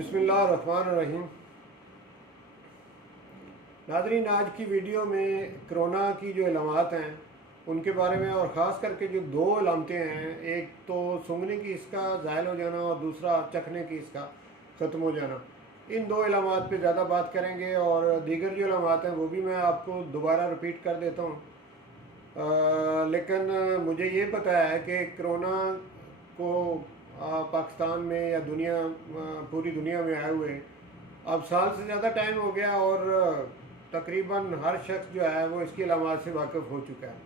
बिस्मिल्लाहिर्रहमानिर्रहीम। नाज़रीन, आज की वीडियो में कोरोना की जो अलामत हैं उनके बारे में, और ख़ास करके जो दो अलामतें हैं, एक तो सूंघने की इसका ज़ायल हो जाना और दूसरा चखने की इसका ख़त्म हो जाना, इन दो अलामत पे ज़्यादा बात करेंगे। और दीगर जो अलामत हैं वो भी मैं आपको दोबारा रिपीट कर देता हूँ। लेकिन मुझे ये पता है कि कोरोना को पाकिस्तान में या पूरी दुनिया में आए हुए अब साल से ज़्यादा टाइम हो गया, और तकरीबन हर शख्स जो है वो इसकी अलामत से वाकिफ़ हो चुका है।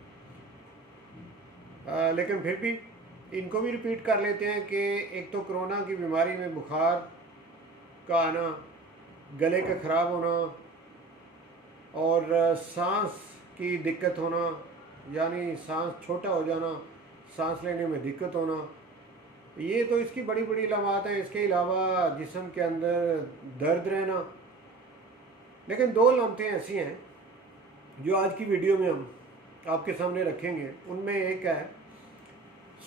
लेकिन फिर भी इनको भी रिपीट कर लेते हैं कि एक तो कोरोना की बीमारी में बुखार का आना, गले का ख़राब होना और सांस की दिक्कत होना, यानी सांस छोटा हो जाना, सांस लेने में दिक्कत होना, ये तो इसकी बड़ी बड़ी अलामत हैं। इसके अलावा जिस्म के अंदर दर्द रहना। लेकिन दो अलामतें ऐसी हैं जो आज की वीडियो में हम आपके सामने रखेंगे। उनमें एक है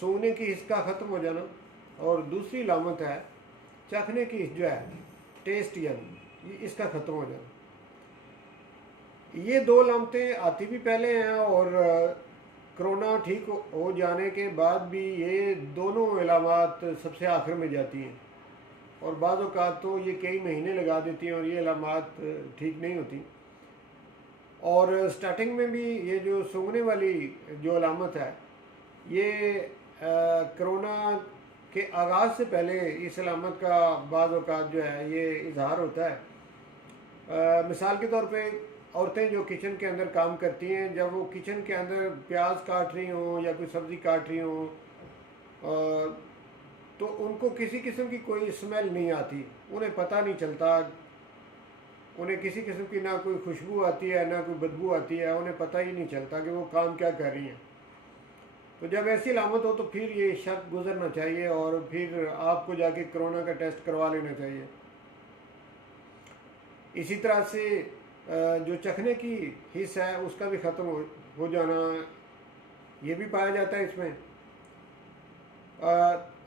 सूंघने की हिस्सा ख़त्म हो जाना, और दूसरी अलामत है चखने की जो है टेस्ट, यानी इसका ख़त्म हो जाना। ये दो अलामतें आती भी पहले हैं, और कोरोना ठीक हो जाने के बाद भी ये दोनों अलामत सबसे आखिर में जाती हैं, और बाज़ औक़ात तो ये कई महीने लगा देती हैं और ये अलामत ठीक नहीं होती। और स्टार्टिंग में भी ये जो सूंघने वाली जो अलामत है, ये कोरोना के आगाज़ से पहले इस अलामत का बाज़ औक़ात जो है ये इजहार होता है। मिसाल के तौर पे औरतें जो किचन के अंदर काम करती हैं, जब वो किचन के अंदर प्याज काट रही हों या कोई सब्ज़ी काट रही हों, तो उनको किसी किस्म की कोई स्मेल नहीं आती, उन्हें पता नहीं चलता, उन्हें किसी किस्म की ना कोई खुशबू आती है ना कोई बदबू आती है, उन्हें पता ही नहीं चलता कि वो काम क्या कर रही हैं। तो जब ऐसी अलामत हो तो फिर ये शक गुजरना चाहिए और फिर आपको जाके कोरोना का टेस्ट करवा लेना चाहिए। इसी तरह से जो चखने की हिस्स है उसका भी ख़त्म हो जाना, ये भी पाया जाता है इसमें।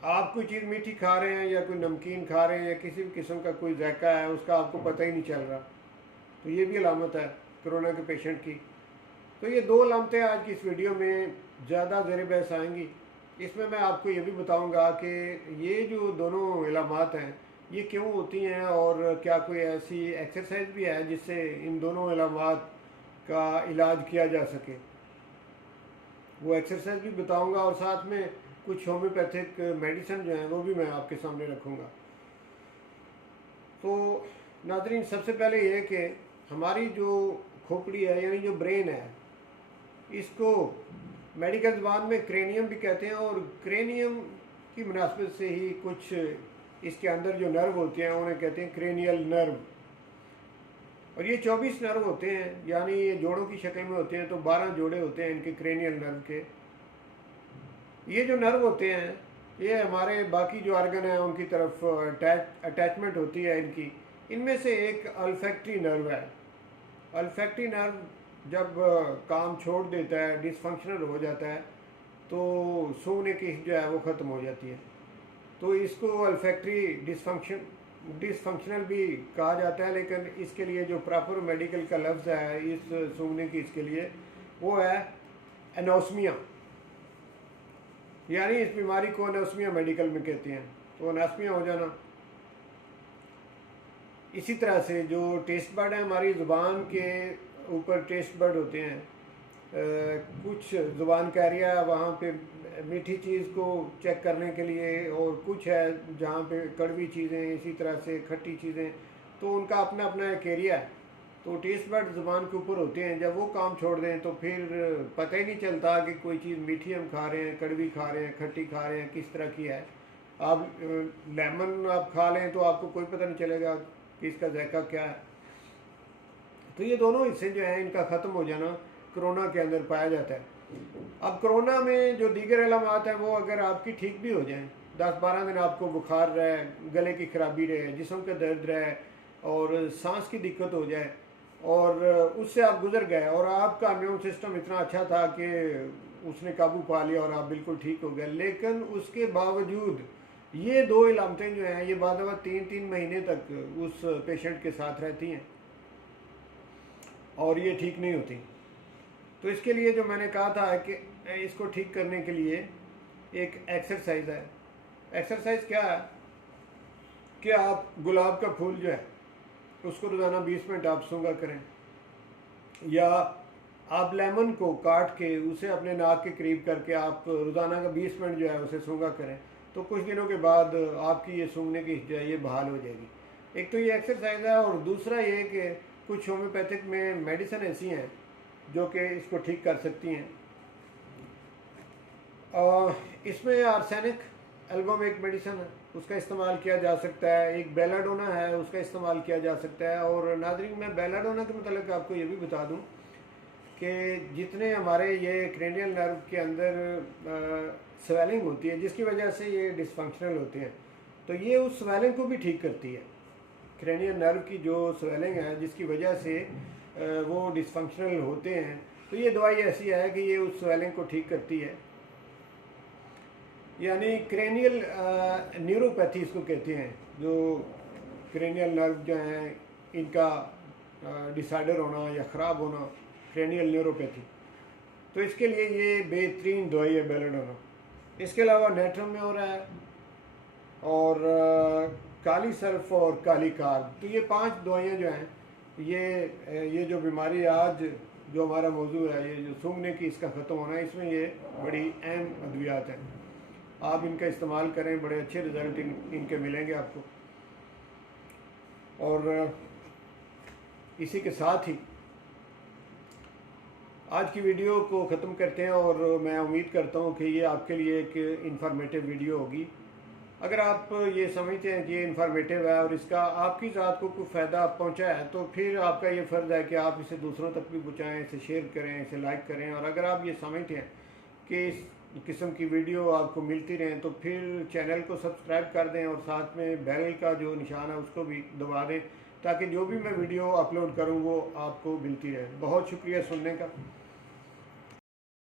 आप कोई चीज़ मीठी खा रहे हैं या कोई नमकीन खा रहे हैं या किसी भी किस्म का कोई जायका है उसका आपको पता ही नहीं चल रहा, तो ये भी अलामत है कोरोना के पेशेंट की। तो ये दो अलामतें आज की इस वीडियो में ज़्यादा ज़ेर बहस आएंगी। इसमें मैं आपको ये भी बताऊंगा कि ये जो दोनों अलामत हैं ये क्यों होती हैं, और क्या कोई ऐसी एक्सरसाइज भी है जिससे इन दोनों अलामत का इलाज किया जा सके, वो एक्सरसाइज भी बताऊंगा। और साथ में कुछ होम्योपैथिक मेडिसिन जो हैं वो भी मैं आपके सामने रखूँगा। तो नाज़रीन, सबसे पहले ये कि हमारी जो खोपड़ी है यानी जो ब्रेन है, इसको मेडिकल ज़बान में क्रेनियम भी कहते हैं, और क्रेनियम की मुनासबत से ही कुछ इसके अंदर जो नर्व होते हैं उन्हें कहते हैं क्रेनियल नर्व। और ये 24 नर्व होते हैं, यानी ये जोड़ों की शक्ल में होते हैं, तो 12 जोड़े होते हैं इनके क्रेनियल नर्व के। ये जो नर्व होते हैं ये हमारे बाकी जो आर्गन हैं उनकी तरफ अटैचमेंट होती है इनकी। इनमें से एक अल्फैक्टरी नर्व है। अल्फैक्टरी नर्व जब काम छोड़ देता है, डिसफंक्शनल हो जाता है, तो सूंघने की जो है वो ख़त्म हो जाती है। तो इसको अल्फैक्टरी डिसफंक्शनल भी कहा जाता है, लेकिन इसके लिए जो प्रॉपर मेडिकल का लफ्ज़ है इस सूंघने की इसके लिए वो है एनोस्मिया, यानी इस बीमारी को एनोस्मिया मेडिकल में कहते हैं। तो एनोस्मिया हो जाना। इसी तरह से जो टेस्ट बर्ड है, हमारी ज़ुबान के ऊपर टेस्ट बर्ड होते हैं, कुछ ज़ुबान का एरिया है वहाँ पे मीठी चीज़ को चेक करने के लिए, और कुछ है जहाँ पे कड़वी चीज़ें, इसी तरह से खट्टी चीज़ें, तो उनका अपना अपना एक एरिया है। तो टेस्ट बर्ड ज़ुबान के ऊपर होते हैं, जब वो काम छोड़ दें तो फिर पता ही नहीं चलता कि कोई चीज़ मीठी हम खा रहे हैं, कड़वी खा रहे हैं, खट्टी खा रहे हैं, किस तरह की है। आप लेमन आप खा लें तो आपको कोई पता नहीं चलेगा कि इसका जायका क्या है। तो ये दोनों हिस्से जो हैं इनका ख़त्म हो जाना कोरोना के अंदर पाया जाता है। अब कोरोना में जो दीगर अलामत हैं वो अगर आपकी ठीक भी हो जाएं, 10-12 दिन आपको बुखार रहे, गले की खराबी रहे, जिस्म का दर्द रहे और सांस की दिक्कत हो जाए, और उससे आप गुजर गए और आपका इम्यून सिस्टम इतना अच्छा था कि उसने काबू पा लिया और आप बिल्कुल ठीक हो गए, लेकिन उसके बावजूद ये दो इलामतें जो हैं ये बाद 3-3 महीने तक उस पेशेंट के साथ रहती हैं और ये ठीक नहीं होती। तो इसके लिए जो मैंने कहा था कि इसको ठीक करने के लिए एक एक्सरसाइज है। एक्सरसाइज क्या है कि आप गुलाब का फूल जो है उसको रोज़ाना 20 मिनट आप सूंघा करें, या आप लेमन को काट के उसे अपने नाक के करीब करके आप रोज़ाना का 20 मिनट जो है उसे सूंघा करें, तो कुछ दिनों के बाद आपकी ये सूंघने की जो है ये बहाल हो जाएगी। एक तो ये एक्सरसाइज है, और दूसरा ये कि कुछ होम्योपैथिक में मेडिसिन ऐसी हैं जो कि इसको ठीक कर सकती हैं। इसमें आर्सेनिक एल्बम एक मेडिसिन है, उसका इस्तेमाल किया जा सकता है। एक बेलाडोना है, उसका इस्तेमाल किया जा सकता है। और नाज़रीन, मैं बेलाडोना के मतलब आपको ये भी बता दूं कि जितने हमारे ये क्रेनियल नर्व के अंदर स्वेलिंग होती है जिसकी वजह से ये डिसफंक्शनल होते हैं, तो ये उस स्वेलिंग को भी ठीक करती है। क्रेनियल नर्व की जो स्वेलिंग है जिसकी वजह से वो डिसफंक्शनल होते हैं, तो ये दवाई ऐसी है कि ये उस स्वेलिंग को ठीक करती है। यानी क्रेनियल न्यूरोपैथी इसको कहते हैं, जो क्रेनियल नर्व जो हैं इनका डिसऑर्डर होना या ख़राब होना, क्रेनियल न्यूरोपैथी। तो इसके लिए ये बेहतरीन दवाई है बेलाडोना। इसके अलावा नेट्रम में हो रहा है, और काली सर्फ और काली कार्ब। तो ये 5 दवाइयाँ जो हैं ये जो बीमारी आज जो हमारा मौजू है, ये जो सूंघने की इसका ख़त्म होना है, इसमें ये बड़ी अहम अद्वियात हैं। आप इनका इस्तेमाल करें, बड़े अच्छे रिज़ल्ट इनके मिलेंगे आपको। और इसी के साथ ही आज की वीडियो को ख़त्म करते हैं, और मैं उम्मीद करता हूँ कि ये आपके लिए एक इन्फॉर्मेटिव वीडियो होगी। अगर आप ये समझते हैं कि ये इन्फॉर्मेटिव है और इसका आपकी ज़ात को कोई फ़ायदा पहुँचा है, तो फिर आपका ये फ़र्ज़ है कि आप इसे दूसरों तक भी पहुँचाएँ, इसे शेयर करें, इसे लाइक करें। और अगर आप ये समझते हैं कि इस किस्म की वीडियो आपको मिलती रहें, तो फिर चैनल को सब्सक्राइब कर दें और साथ में बेल का जो निशान है उसको भी दबा दें, ताकि जो भी मैं वीडियो अपलोड करूँ वो आपको मिलती रहे। बहुत शुक्रिया सुनने का।